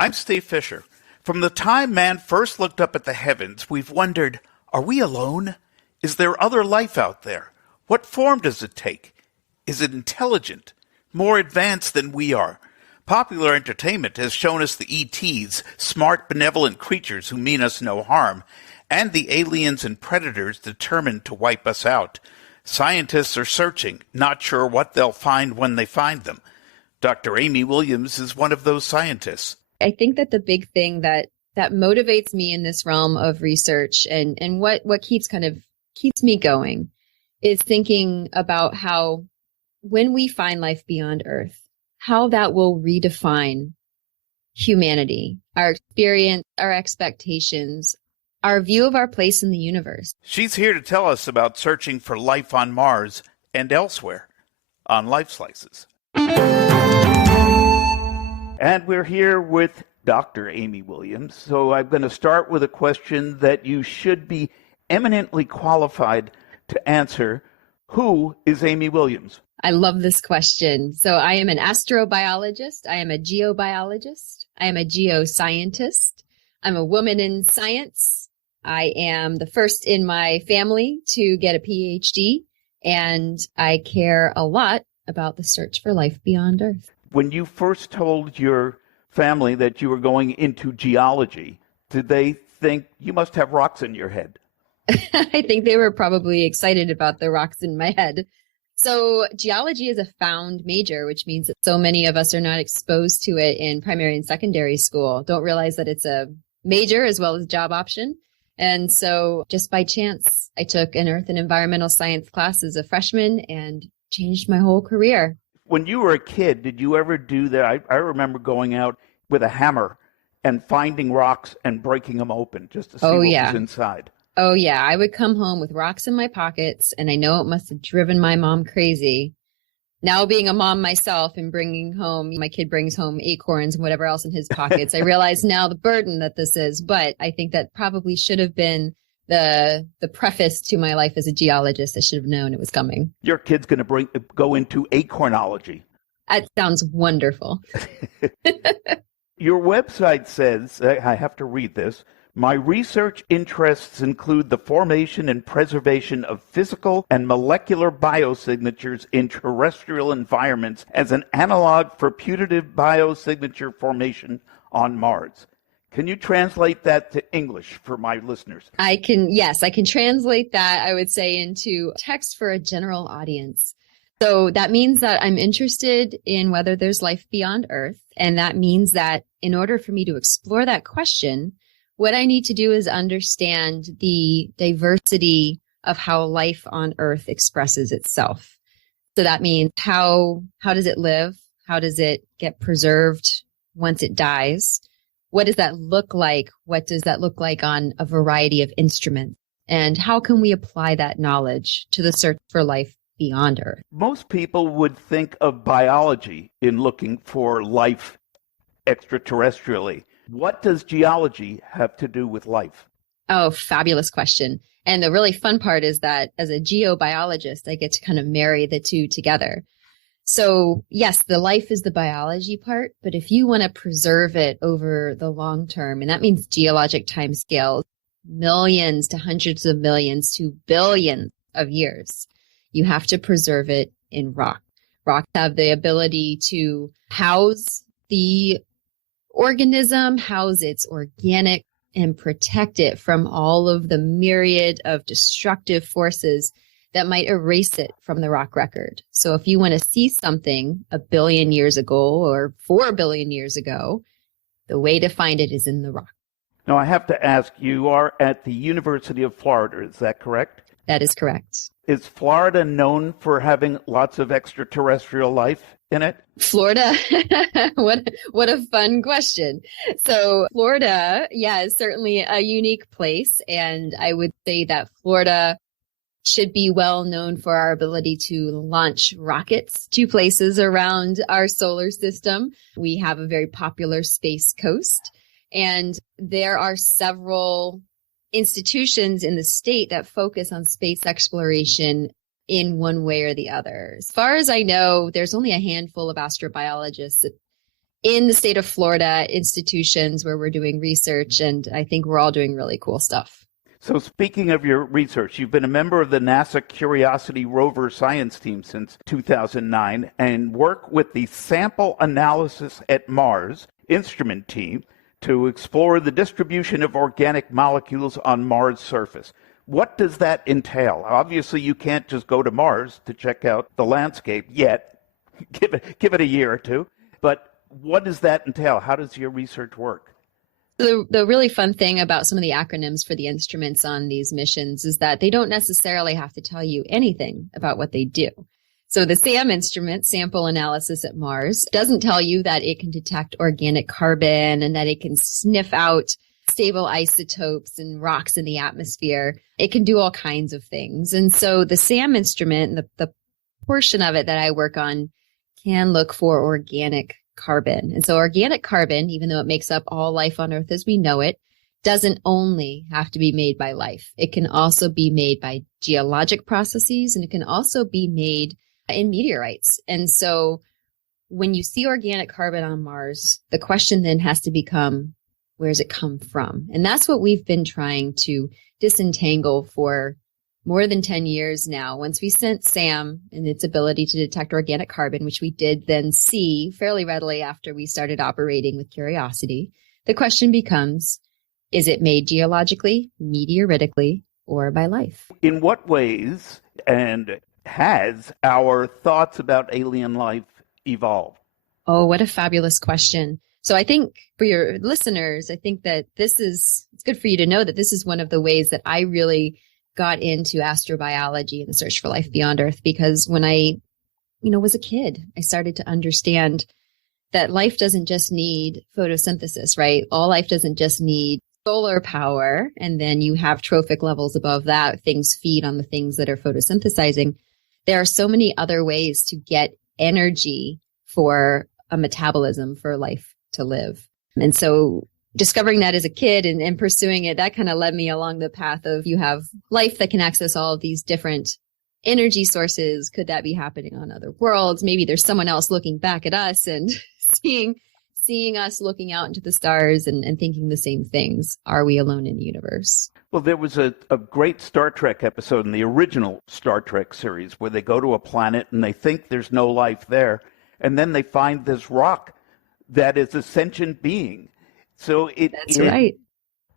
I'm Steve Fisher. From the time man first looked up at the heavens, we've wondered, are we alone? Is there other life out there? What form does it take? Is it intelligent? More advanced than we are? Popular entertainment has shown us the ETs, smart, benevolent creatures who mean us no harm, and the aliens and predators determined to wipe us out. Scientists are searching, not sure what they'll find when they find them. Dr. Amy Williams is one of those scientists. I think that the big thing that motivates me in this realm of research and what keeps me going is thinking about how when we find life beyond Earth, how that will redefine humanity, our experience, our expectations, our view of our place in the universe. She's here to tell us about searching for life on Mars and elsewhere on Life Slices. And we're here with Dr. Amy Williams. So I'm going to start with a question that you should be eminently qualified to answer. Who is Amy Williams? I love this question. So I am an astrobiologist. I am a geobiologist. I am a geoscientist. I'm a woman in science. I am the first in my family to get a PhD, and I care a lot about the search for life beyond Earth. When you first told your family that you were going into geology, did they think you must have rocks in your head? I think they were probably excited about the rocks in my head. So geology is a found major, which means that so many of us are not exposed to it in primary and secondary school, don't realize that it's a major as well as a job option. And so just by chance, I took an earth and environmental science class as a freshman and changed my whole career. When you were a kid, did you ever do that? I remember going out with a hammer and finding rocks and breaking them open just to see what was inside. Oh, yeah. I would come home with rocks in my pockets, and I know it must have driven my mom crazy. Now, being a mom myself and bringing home, my kid brings home acorns and whatever else in his pockets, I realize now the burden that this is. But I think that probably should have been the preface to my life as a geologist. I should have known it was coming. Your kid's going to go into acornology. That sounds wonderful. Your website says, I have to read this, my research interests include the formation and preservation of physical and molecular biosignatures in terrestrial environments as an analog for putative biosignature formation on Mars. Can you translate that to English for my listeners? Yes, I can translate that, I would say, into text for a general audience. So that means that I'm interested in whether there's life beyond Earth. And that means that in order for me to explore that question, what I need to do is understand the diversity of how life on Earth expresses itself. So that means how does it live? How does it get preserved once it dies? What does that look like? What does that look like on a variety of instruments? And how can we apply that knowledge to the search for life beyond Earth? Most people would think of biology in looking for life extraterrestrially. What does geology have to do with life? Oh, fabulous question. And the really fun part is that as a geobiologist, I get to kind of marry the two together. So yes, the life is the biology part, but if you want to preserve it over the long term, and that means geologic timescales, millions to hundreds of millions to billions of years, you have to preserve it in rock. Rocks have the ability to house the organism, house its organic, and protect it from all of the myriad of destructive forces that might erase it from the rock record. So if you want to see something 1 billion years ago or 4 billion years ago, the way to find it is in the rock. Now, I have to ask, you are at the University of Florida, is that correct? That is correct. Is Florida known for having lots of extraterrestrial life in it? Florida? What a fun question. So Florida, is certainly a unique place. And I would say that Florida should be well known for our ability to launch rockets to places around our solar system. We have a very popular space coast, and there are several institutions in the state that focus on space exploration in one way or the other. As far as I know, there's only a handful of astrobiologists in the state of Florida, institutions where we're doing research, and I think we're all doing really cool stuff. So speaking of your research, you've been a member of the NASA Curiosity rover science team since 2009 and work with the Sample Analysis at Mars instrument team to explore the distribution of organic molecules on Mars' surface. What does that entail? Obviously, you can't just go to Mars to check out the landscape yet. Give it a year or two. But what does that entail? How does your research work? The really fun thing about some of the acronyms for the instruments on these missions is that they don't necessarily have to tell you anything about what they do. So the SAM instrument, Sample Analysis at Mars, doesn't tell you that it can detect organic carbon and that it can sniff out stable isotopes and rocks in the atmosphere. It can do all kinds of things. And so the SAM instrument, the portion of it that I work on, can look for organic carbon. And so organic carbon, even though it makes up all life on Earth as we know it, doesn't only have to be made by life. It can also be made by geologic processes, and it can also be made in meteorites. And so when you see organic carbon on Mars, the question then has to become, where does it come from? And that's what we've been trying to disentangle for more than 10 years now. Once we sent SAM and its ability to detect organic carbon, which we did then see fairly readily after we started operating with Curiosity, the question becomes, is it made geologically, meteoritically, or by life? In what ways and has our thoughts about alien life evolved? Oh, what a fabulous question. So I think for your listeners, I think that it's good for you to know that this is one of the ways that I really got into astrobiology and the search for life beyond Earth, because when I, was a kid, I started to understand that life doesn't just need photosynthesis, right? All life doesn't just need solar power, and then you have trophic levels above that. Things feed on the things that are photosynthesizing. There are so many other ways to get energy for a metabolism for life to live. And so discovering that as a kid and pursuing it, that kind of led me along the path of, you have life that can access all of these different energy sources. Could that be happening on other worlds? Maybe there's someone else looking back at us and seeing us looking out into the stars and thinking the same things. Are we alone in the universe? Well, there was a great Star Trek episode in the original Star Trek series where they go to a planet and they think there's no life there, and then they find this rock that is a sentient being. So That's right.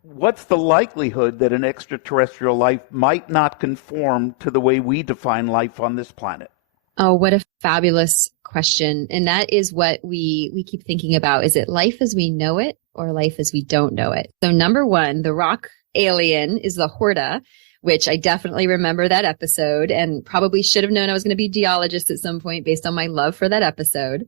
What's the likelihood that an extraterrestrial life might not conform to the way we define life on this planet? Oh, what a fabulous question. And that is what we keep thinking about. Is it life as we know it or life as we don't know it? So number one, the rock alien is the Horta, which I definitely remember that episode and probably should have known I was going to be a geologist at some point based on my love for that episode.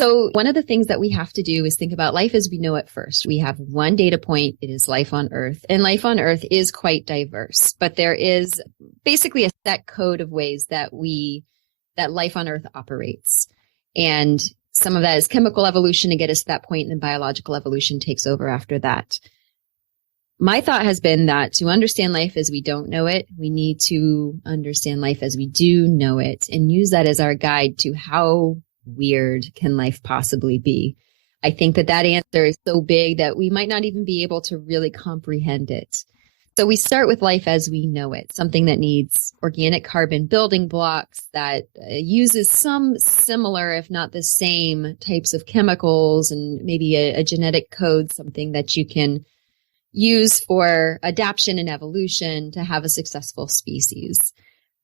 So one of the things that we have to do is think about life as we know it first. We have one data point. It is life on Earth. And life on Earth is quite diverse, but there is basically a set code of ways that life on Earth operates. And some of that is chemical evolution to get us to that point, and then biological evolution takes over after that. My thought has been that to understand life as we don't know it, we need to understand life as we do know it and use that as our guide to how weird can life possibly be. I think that answer is so big that we might not even be able to really comprehend it. So we start with life as we know it, something that needs organic carbon building blocks, that uses some similar, if not the same, types of chemicals and maybe a genetic code, something that you can use for adaptation and evolution to have a successful species.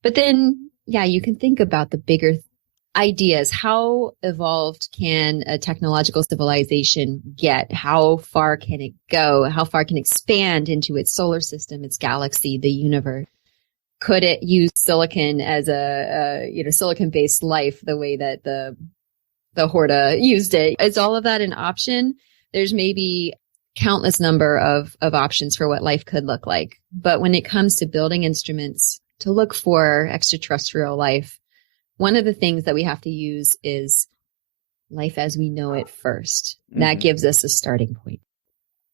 But then, you can think about the bigger ideas. How evolved can a technological civilization get? How far can it go? How far can it expand into its solar system, its galaxy, the universe? Could it use silicon as a silicon-based life the way that the Horta used it? Is all of that an option? There's maybe countless number of options for what life could look like. But when it comes to building instruments to look for extraterrestrial life, one of the things that we have to use is life as we know it first. That gives us a starting point.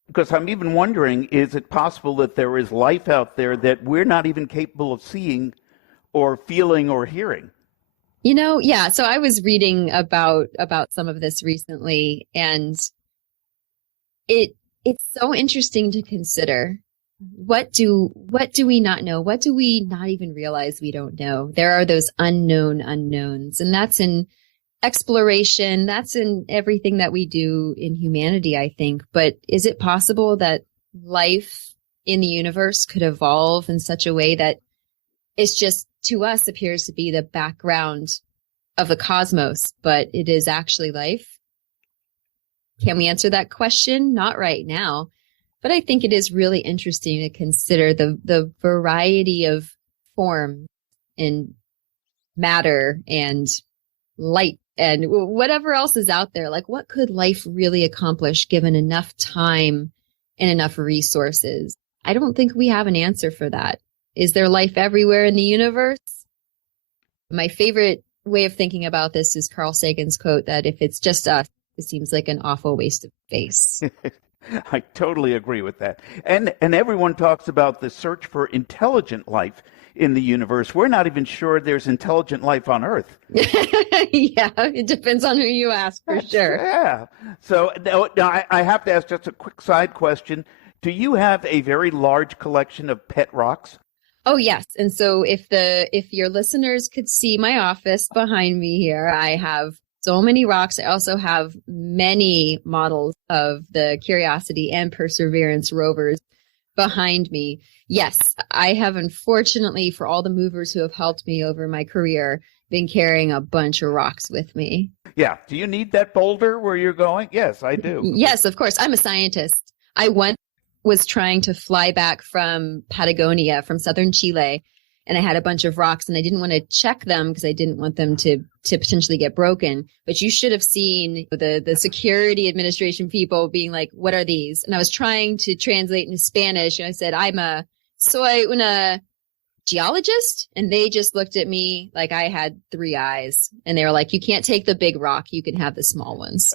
Because I'm even wondering, is it possible that there is life out there that we're not even capable of seeing or feeling or hearing? Yeah. So I was reading about some of this recently, and it it's so interesting to consider. What do we not know? What do we not even realize we don't know? There are those unknown unknowns, and that's in exploration. That's in everything that we do in humanity, I think. But is it possible that life in the universe could evolve in such a way that it's just to us appears to be the background of the cosmos, but it is actually life? Can we answer that question? Not right now. But I think it is really interesting to consider the variety of form and matter and light and whatever else is out there. Like, what could life really accomplish given enough time and enough resources? I don't think we have an answer for that. Is there life everywhere in the universe? My favorite way of thinking about this is Carl Sagan's quote that if it's just us, it seems like an awful waste of space. I totally agree with that. And everyone talks about the search for intelligent life in the universe. We're not even sure there's intelligent life on Earth. Yeah, it depends on who you ask, for sure. Yeah. So now I have to ask just a quick side question. Do you have a very large collection of pet rocks? Oh, yes. And so if your listeners could see my office behind me here, I have so many rocks. I also have many models of the Curiosity and Perseverance rovers behind me. Yes, I have, unfortunately, for all the movers who have helped me over my career, been carrying a bunch of rocks with me. Yeah. Do you need that boulder where you're going? Yes, I do. Yes, of course. I'm a scientist. I once was trying to fly back from Patagonia, from southern Chile, and I had a bunch of rocks, and I didn't want to check them because I didn't want them to potentially get broken. But you should have seen the security administration people being like, "What are these?" And I was trying to translate into Spanish, and I said, "Soy una geologist," and they just looked at me like I had three eyes, and they were like, "You can't take the big rock; you can have the small ones."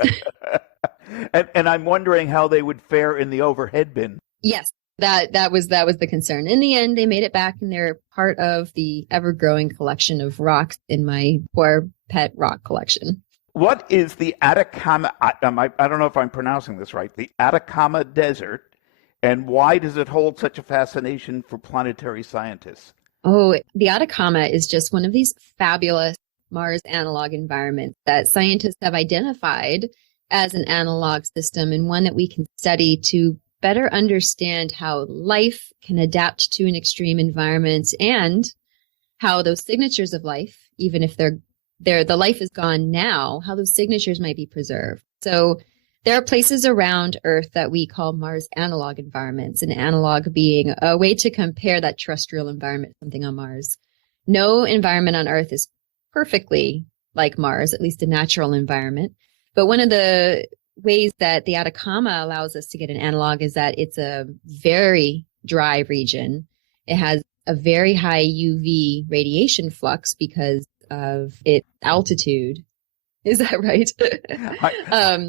And I'm wondering how they would fare in the overhead bin. Yes, that was the concern. In the end, they made it back, and they're part of the ever-growing collection of rocks in my poor pet rock collection. What is the Atacama? I don't know if I'm pronouncing this right. The Atacama Desert, and why does it hold such a fascination for planetary scientists? Oh, the Atacama is just one of these fabulous Mars analog environments that scientists have identified as an analog system, and one that we can study to better understand how life can adapt to an extreme environment, and how those signatures of life, even if the life is gone now, how those signatures might be preserved. So there are places around Earth that we call Mars analog environments, an analog being a way to compare that terrestrial environment to something on Mars. No environment on Earth is perfectly like Mars, at least a natural environment. But one of the ways that the Atacama allows us to get an analog is that it's a very dry region. It has a very high UV radiation flux because of its altitude. Is that right?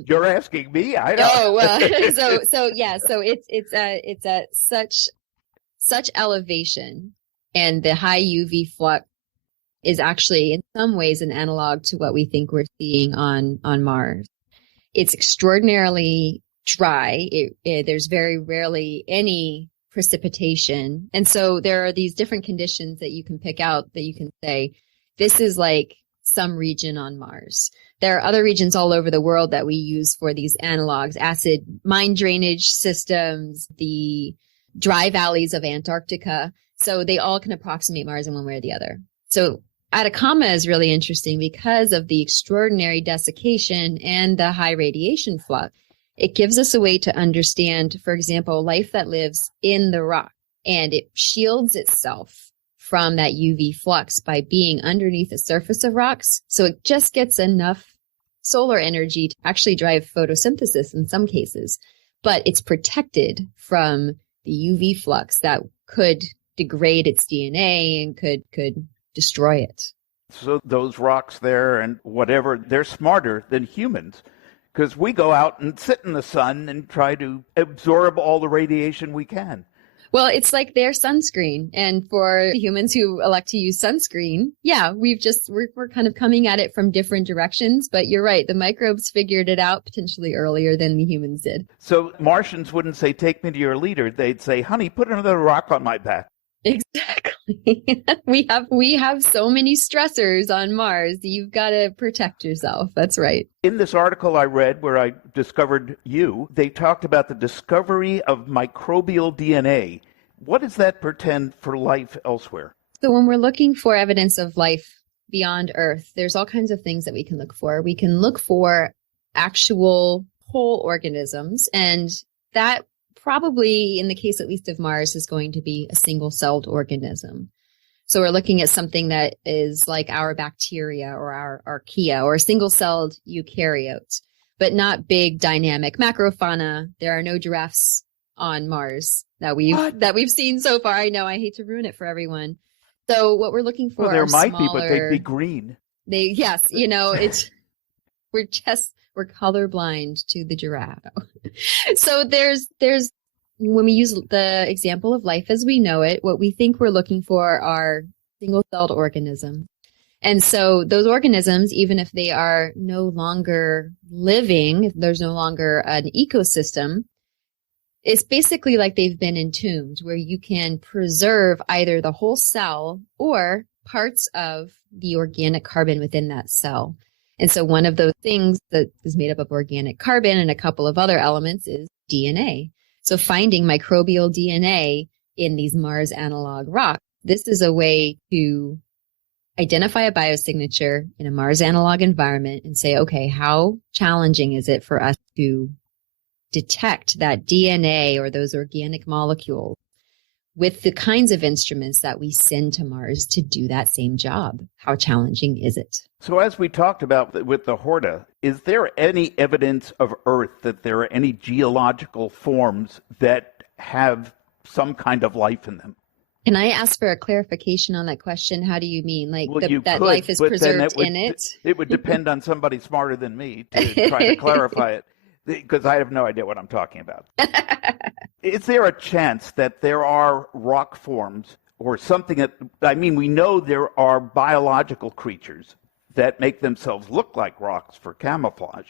You're asking me. I don't. Oh, well, so it's at such elevation, and the high UV flux is actually in some ways an analog to what we think we're seeing on Mars. It's extraordinarily dry. There's very rarely any precipitation. And so there are these different conditions that you can pick out that you can say, this is like some region on Mars. There are other regions all over the world that we use for these analogs, acid mine drainage systems, the dry valleys of Antarctica. So they all can approximate Mars in one way or the other. So Atacama is really interesting because of the extraordinary desiccation and the high radiation flux. It gives us a way to understand, for example, life that lives in the rock, and it shields itself from that UV flux by being underneath the surface of rocks. So it just gets enough solar energy to actually drive photosynthesis in some cases, but it's protected from the UV flux that could degrade its DNA and could destroy it. So those rocks there and whatever, they're smarter than humans, because we go out and sit in the sun and try to absorb all the radiation we can. Well, it's like their sunscreen. And for humans who elect to use sunscreen, yeah, we're kind of coming at it from different directions. But you're right. The microbes figured it out potentially earlier than the humans did. So Martians wouldn't say, take me to your leader. They'd say, honey, put another rock on my back. Exactly. we have so many stressors on Mars. You've got to protect yourself. That's right. In this article I read where I discovered you, they talked about the discovery of microbial DNA. What does that portend for life elsewhere? So when we're looking for evidence of life beyond Earth, there's all kinds of things that we can look for. We can look for actual whole organisms, and that probably, in the case at least of Mars, is going to be a single-celled organism. So we're looking at something that is like our bacteria or our archaea or single-celled eukaryotes, but not big dynamic macrofauna. There are no giraffes on Mars that we've seen so far. I know, I hate to ruin it for everyone. So what we're looking for, there are might smaller, be, but they'd be green. Yes, we're colorblind to the giraffe. So there's when we use the example of life as we know it, what we think we're looking for are single-celled organisms. And so those organisms, even if they are no longer living, if there's no longer an ecosystem, it's basically like they've been entombed, where you can preserve either the whole cell or parts of the organic carbon within that cell. And so one of those things that is made up of organic carbon and a couple of other elements is DNA. So finding microbial DNA in these Mars analog rocks, this is a way to identify a biosignature in a Mars analog environment and say, okay, how challenging is it for us to detect that DNA or those organic molecules with the kinds of instruments that we send to Mars to do that same job? How challenging is it? So as we talked about with the Horta, is there any evidence of Earth that there are any geological forms that have some kind of life in them? Can I ask for a clarification on that question? How do you mean? Like that could, life is preserved in it? It would depend on somebody smarter than me to try to clarify it, because I have no idea what I'm talking about. Is there a chance that there are rock forms or something we know there are biological creatures that make themselves look like rocks for camouflage.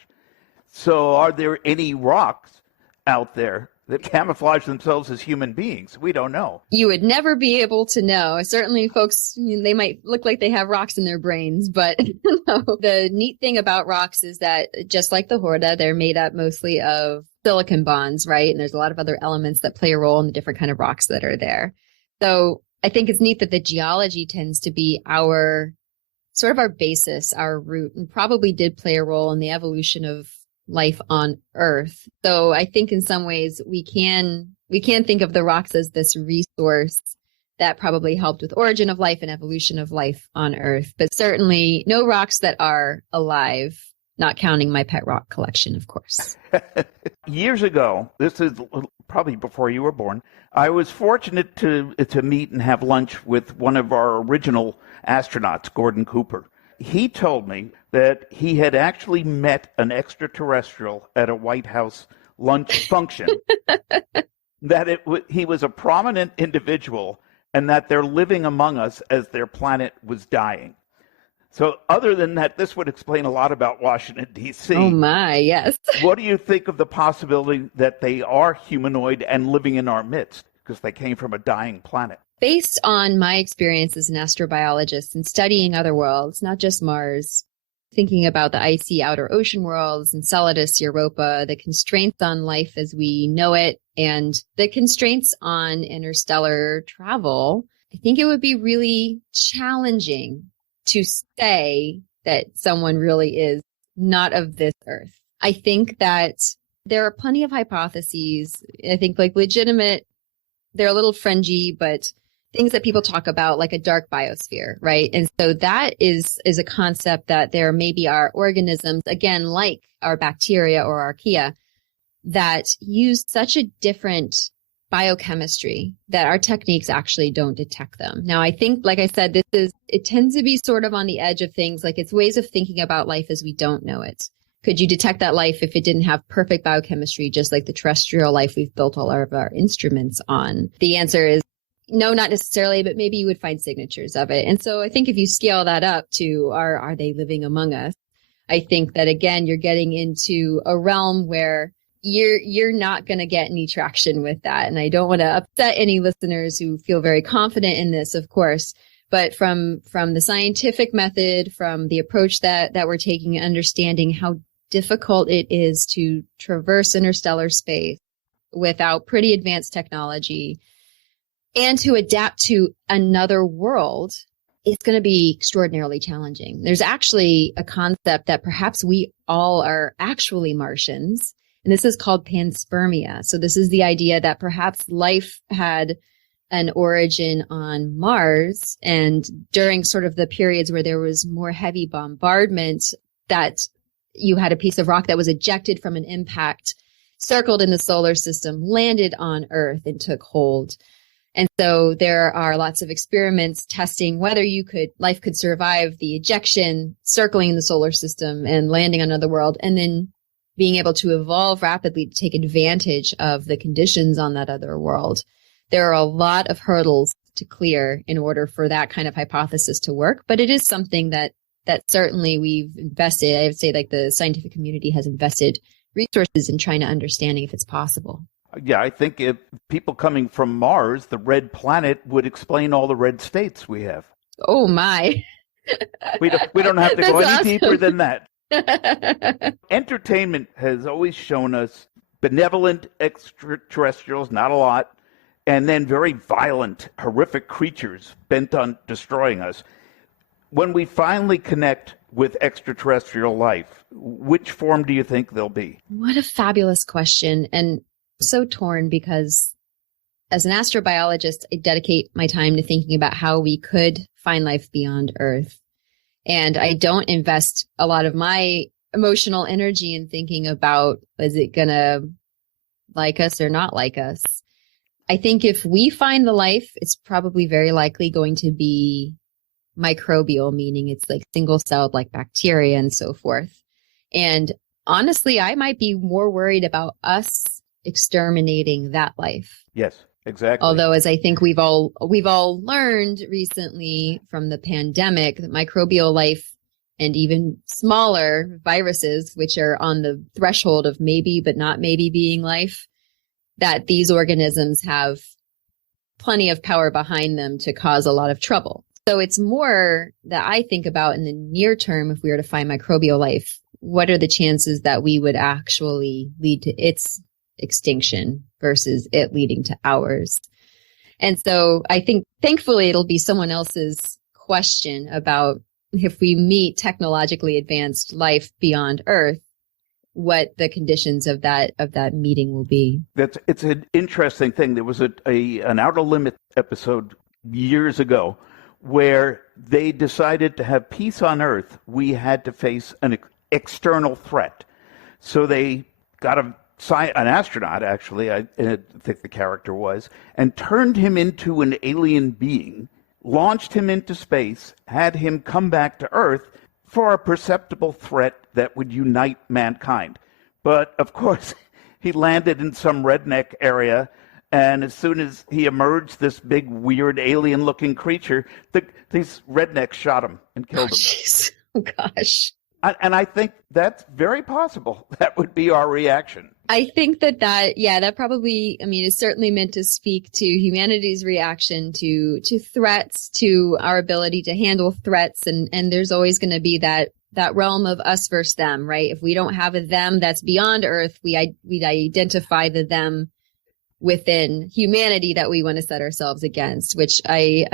So are there any rocks out there that camouflage themselves as human beings? We don't know. You would never be able to know. Certainly folks, they might look like they have rocks in their brains, but no. The neat thing about rocks is that just like the Horta, they're made up mostly of silicon bonds, right? And there's a lot of other elements that play a role in the different kind of rocks that are there. So I think it's neat that the geology tends to be our sort of our basis, our root, and probably did play a role in the evolution of life on Earth. So I think in some ways we can think of the rocks as this resource that probably helped with origin of life and evolution of life on Earth, but certainly no rocks that are alive, not counting my pet rock collection, of course. Years ago, this is probably before you were born, I was fortunate to meet and have lunch with one of our original astronauts, Gordon Cooper. He told me that he had actually met an extraterrestrial at a White House lunch function, that he was a prominent individual, and that they're living among us as their planet was dying. So other than that, this would explain a lot about Washington, D.C. Oh, my, yes. What do you think of the possibility that they are humanoid and living in our midst because they came from a dying planet? Based on my experience as an astrobiologist and studying other worlds, not just Mars, thinking about the icy outer ocean worlds, Enceladus, Europa, the constraints on life as we know it, and the constraints on interstellar travel, I think it would be really challenging to say that someone really is not of this Earth. I think that there are plenty of hypotheses. I think legitimate, they're a little fringy, but things that people talk about, like a dark biosphere, right? And so that is a concept that there maybe are organisms, again, like our bacteria or archaea, that use such a different biochemistry that our techniques actually don't detect them. Now, I think, like I said, it tends to be sort of on the edge of things, like it's ways of thinking about life as we don't know it, Could you detect that life if it didn't have perfect biochemistry, just like the terrestrial life we've built all of our instruments on? The answer is no, not necessarily, but maybe you would find signatures of it. And so I think if you scale that up to are they living among us? I think that, again, you're getting into a realm where you're not going to get any traction with that. And I don't want to upset any listeners who feel very confident in this, of course. But from the scientific method, from the approach that we're taking, understanding how difficult it is to traverse interstellar space without pretty advanced technology and to adapt to another world, it's going to be extraordinarily challenging. There's actually a concept that perhaps we all are actually Martians, and this is called panspermia. So this is the idea that perhaps life had an origin on Mars, and during sort of the periods where there was more heavy bombardment, that you had a piece of rock that was ejected from an impact, circled in the solar system, landed on Earth, and took hold. And so there are lots of experiments testing whether life could survive the ejection, circling the solar system and landing on another world, and then being able to evolve rapidly to take advantage of the conditions on that other world. There are a lot of hurdles to clear in order for that kind of hypothesis to work, but it is something that certainly we've invested. I would say like the scientific community has invested resources in trying to understanding if it's possible. Yeah, I think if people coming from Mars, the red planet, would explain all the red states we have. Oh my. We don't have to go any awesome. deeper than that. Entertainment has always shown us benevolent extraterrestrials, not a lot, and then very violent, horrific creatures bent on destroying us. When we finally connect with extraterrestrial life, which form do you think they'll be? What a fabulous question. And so torn, because as an astrobiologist, I dedicate my time to thinking about how we could find life beyond Earth. And I don't invest a lot of my emotional energy in thinking about, is it going to like us or not like us? I think if we find the life, it's probably very likely going to be microbial, meaning it's like single-celled like bacteria and so forth. And honestly, I might be more worried about us exterminating that life. Yes, exactly. Although, as I think we've all learned recently from the pandemic, that microbial life and even smaller viruses, which are on the threshold of maybe but not maybe being life, that these organisms have plenty of power behind them to cause a lot of trouble. So it's more that I think about in the near term, if we were to find microbial life, what are the chances that we would actually lead to its extinction versus it leading to ours? And so I think thankfully it'll be someone else's question about if we meet technologically advanced life beyond Earth, what the conditions of that meeting will be. It's an interesting thing. There was an Outer Limit episode years ago where they decided to have peace on Earth. We had to face an external threat. So they got an astronaut, actually, I think the character was, and turned him into an alien being, launched him into space, had him come back to Earth for a perceptible threat that would unite mankind. But, of course, he landed in some redneck area, and as soon as he emerged, this big, weird, alien-looking creature, these rednecks shot him and killed him. Jeez. Oh, gosh. And I think that's very possible. That would be our reaction. I think that probably, is certainly meant to speak to humanity's reaction to threats, to our ability to handle threats. And there's always going to be that realm of us versus them, right? If we don't have a them that's beyond Earth, we'd identify the them within humanity that we want to set ourselves against, which I'm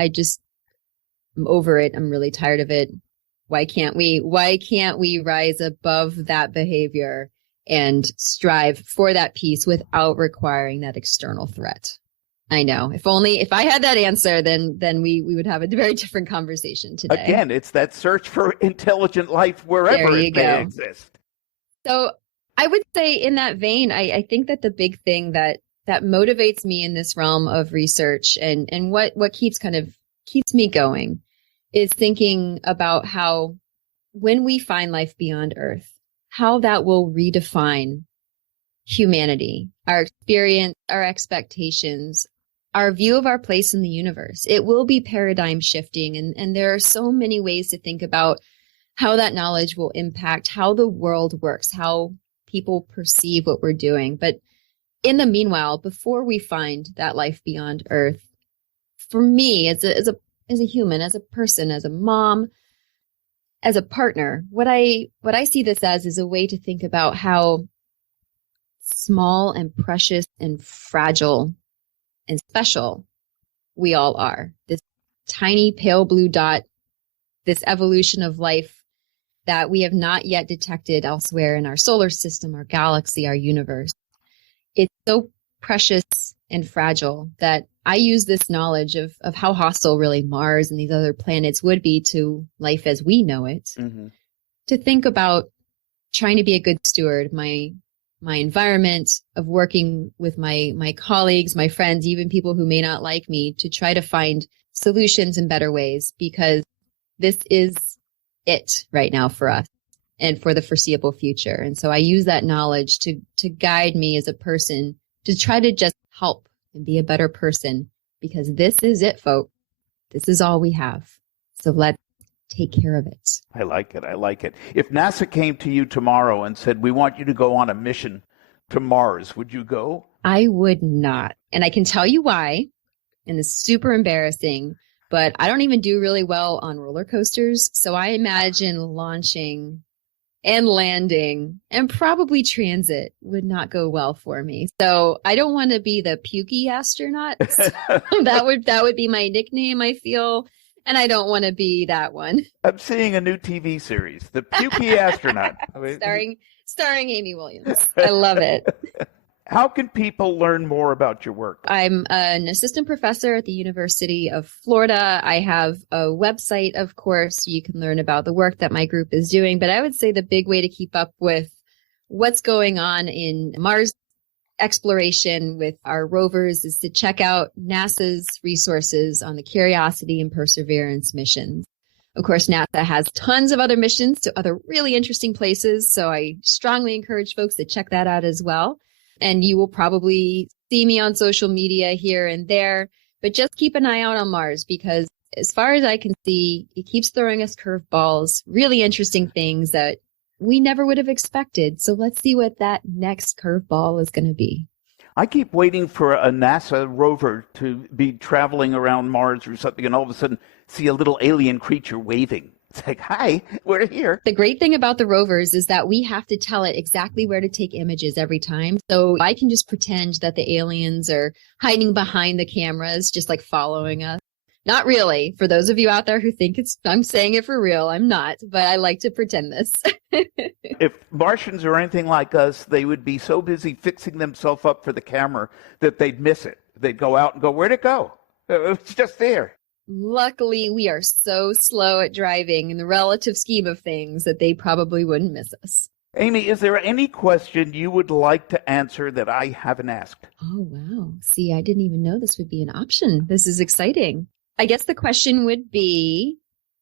over it. I'm really tired of it. Why can't we rise above that behavior and strive for that peace without requiring that external threat? I know. If I had that answer, then we would have a very different conversation today. Again, it's that search for intelligent life wherever it may exist. So I would say in that vein, I think that the big thing that motivates me in this realm of research and what keeps me going is thinking about how when we find life beyond Earth, how that will redefine humanity, our experience, our expectations, our view of our place in the universe. It will be paradigm shifting. And there are so many ways to think about how that knowledge will impact how the world works, how people perceive what we're doing. But in the meanwhile, before we find that life beyond Earth, for me, as a human, as a person, as a mom, as a partner, what I see this as is a way to think about how small and precious and fragile and special we all are. This tiny pale blue dot, this evolution of life that we have not yet detected elsewhere in our solar system, our galaxy, our universe. It's so precious and fragile that I use this knowledge of how hostile really Mars and these other planets would be to life as we know it, to think about trying to be a good steward of my environment, of working with my colleagues, my friends, even people who may not like me, to try to find solutions and better ways, because this is it right now for us and for the foreseeable future. And so I use that knowledge to guide me as a person to try to just help and be a better person, because this is it, folks. This is all we have. So let's take care of it. I like it. I like it. If NASA came to you tomorrow and said, we want you to go on a mission to Mars, would you go? I would not. And I can tell you why. And it's super embarrassing, but I don't even do really well on roller coasters. So I imagine launching and landing and probably transit would not go well for me. So I don't want to be the pukey astronaut. That would be my nickname, I feel. And I don't want to be that one. I'm seeing a new TV series, The Pukey Astronaut. Starring Amy Williams. I love it. How can people learn more about your work? I'm an assistant professor at the University of Florida. I have a website, of course. You can learn about the work that my group is doing. But I would say the big way to keep up with what's going on in Mars exploration with our rovers is to check out NASA's resources on the Curiosity and Perseverance missions. Of course, NASA has tons of other missions to other really interesting places. So I strongly encourage folks to check that out as well. And you will probably see me on social media here and there, but just keep an eye out on Mars, because as far as I can see, it keeps throwing us curveballs, really interesting things that we never would have expected. So let's see what that next curveball is going to be. I keep waiting for a NASA rover to be traveling around Mars or something, and all of a sudden see a little alien creature waving. It's like, hi, we're here. The great thing about the rovers is that we have to tell it exactly where to take images every time. So I can just pretend that the aliens are hiding behind the cameras, just like following us. Not really. For those of you out there who think I'm saying it for real, I'm not, but I like to pretend this. If Martians are anything like us, they would be so busy fixing themselves up for the camera that they'd miss it. They'd go out and go, where'd it go? It's just there. Luckily, we are so slow at driving in the relative scheme of things that they probably wouldn't miss us. Amy, is there any question you would like to answer that I haven't asked? Oh, wow. See, I didn't even know this would be an option. This is exciting. I guess the question would be,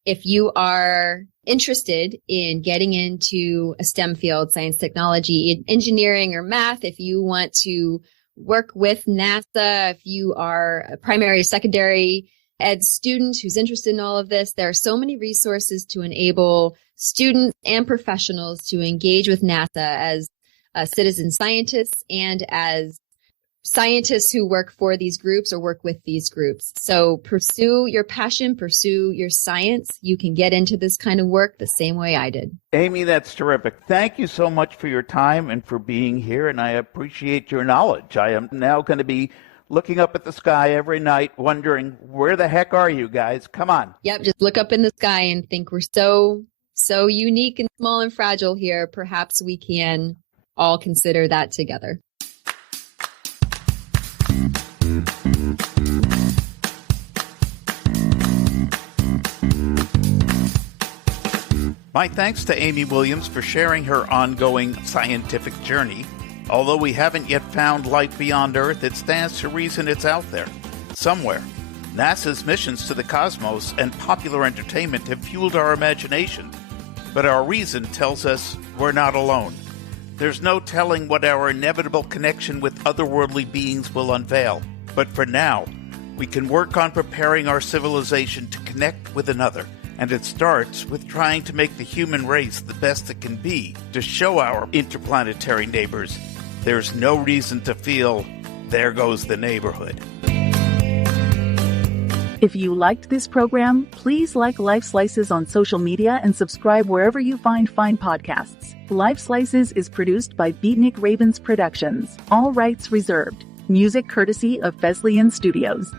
if you are interested in getting into a STEM field, science, technology, engineering, or math, if you want to work with NASA, if you are a primary, secondary ed student who's interested in all of this, there are so many resources to enable students and professionals to engage with NASA as citizen scientists and as scientists who work for these groups or work with these groups. So pursue your passion, pursue your science. You can get into this kind of work the same way I did. Amy, that's terrific. Thank you so much for your time and for being here, and I appreciate your knowledge. I am now going to be looking up at the sky every night, wondering, where the heck are you guys? Come on. Yep, just look up in the sky and think we're so unique and small and fragile here. Perhaps we can all consider that together. My thanks to Amy Williams for sharing her ongoing scientific journey. Although we haven't yet found life beyond Earth, it stands to reason it's out there, somewhere. NASA's missions to the cosmos and popular entertainment have fueled our imagination. But our reason tells us we're not alone. There's no telling what our inevitable connection with otherworldly beings will unveil. But for now, we can work on preparing our civilization to connect with another. And it starts with trying to make the human race the best it can be, to show our interplanetary neighbors there's no reason to feel, there goes the neighborhood. If you liked this program, please like Life Slices on social media and subscribe wherever you find fine podcasts. Life Slices is produced by Beatnik Ravens Productions. All rights reserved. Music courtesy of Fesleyan Studios.